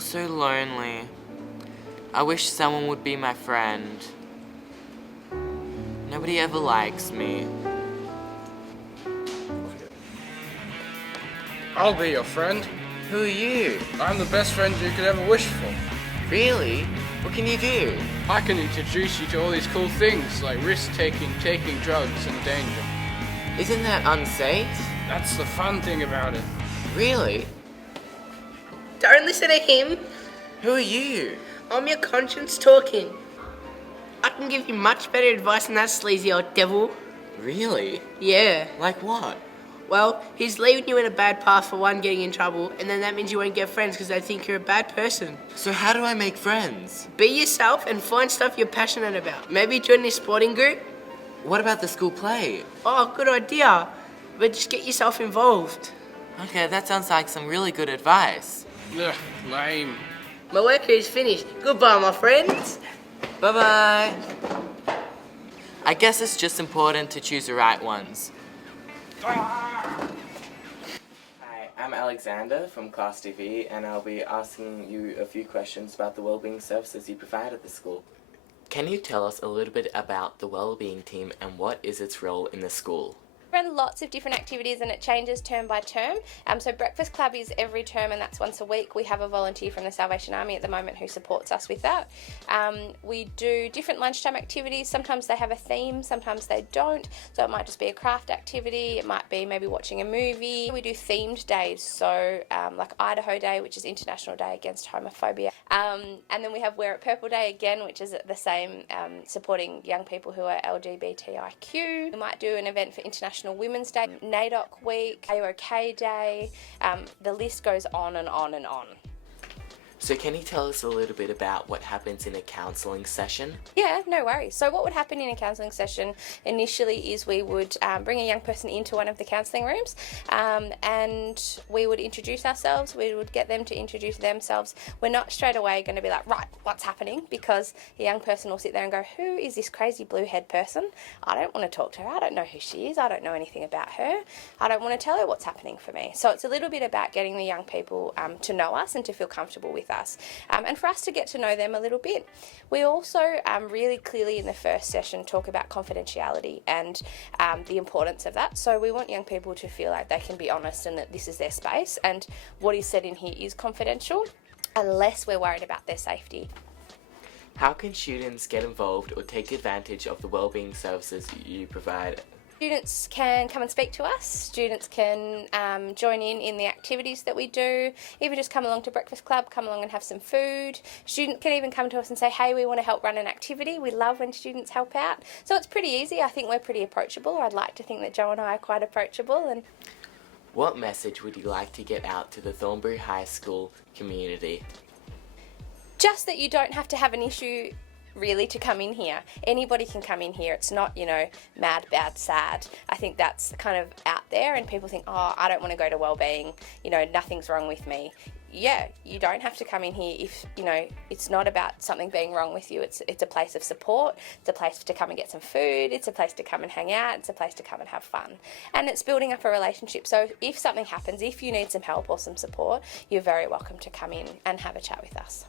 feel so lonely. I wish someone would be my friend. Nobody ever likes me. I'll be your friend. Who are you? I'm the best friend you could ever wish for. Really? What can you do? I can introduce you to all these cool things like risk-taking, taking drugs, and danger. Isn't that unsafe? That's the fun thing about it. Really? Don't listen to him. Who are you? I'm your conscience talking. I can give you much better advice than that sleazy old devil. Really? Yeah. Like what? Well, he's leaving you in a bad path for one, getting in trouble, and then that means you won't get friends because they think you're a bad person. So how do I make friends? Be yourself and find stuff you're passionate about. Maybe join this sporting group. What about the school play? Oh, good idea. But just get yourself involved. Okay, that sounds like some really good advice. Ugh, lame. My work here is finished. Goodbye, my friends. Bye-bye. I guess it's just important to choose the right ones. Hi, I'm Alexander from Class TV, and I'll be asking you a few questions about the wellbeing services you provide at the school. Can you tell us a little bit about the wellbeing team and what is its role in the school? We run lots of different activities and it changes term by term. So Breakfast Club is every term and that's once a week. We have a volunteer from the Salvation Army at the moment who supports us with that. We do different lunchtime activities. Sometimes they have a theme, sometimes they don't. So it might just be a craft activity, it might be maybe watching a movie. We do themed days, so like Idaho Day, which is International Day Against Homophobia. And then we have Wear It Purple Day again, which is the same, supporting young people who are LGBTIQ. We might do an event for International Women's Day, NAIDOC Week, Are You OK Day, the list goes on and on and on. So can you tell us a little bit about what happens in a counselling session? Yeah, no worries. So what would happen in a counselling session initially is we would bring a young person into one of the counselling rooms and we would introduce ourselves. We would get them to introduce themselves. We're not straight away going to be like, right, what's happening? Because a young person will sit there and go, who is this crazy blue-haired person? I don't want to talk to her. I don't know who she is. I don't know anything about her. I don't want to tell her what's happening for me. So it's a little bit about getting the young people to know us and to feel comfortable with us, and for us to get to know them a little bit. We also really clearly in the first session talk about confidentiality and the importance of that. So we want young people to feel like they can be honest and that this is their space and what is said in here is confidential unless we're worried about their safety. How can students get involved or take advantage of the wellbeing services you provide? Students can come and speak to us. Students can join in the activities that we do. Even just come along to Breakfast Club, come along and have some food. Students can even come to us and say, hey, we want to help run an activity. We love when students help out. So it's pretty easy. I think we're pretty approachable. I'd like to think that Joe and I are quite approachable. And what message would you like to get out to the Thornbury High School community? Just that you don't have to have an issue really to come in here. Anybody can come in here. It's not, mad, bad, sad. I think that's kind of out there and people think, oh, I don't want to go to wellbeing, nothing's wrong with me. Yeah, you don't have to come in here if, it's not about something being wrong with you. It's a place of support. It's a place to come and get some food. It's a place to come and hang out. It's a place to come and have fun. And it's building up a relationship. So if something happens, if you need some help or some support, you're very welcome to come in and have a chat with us.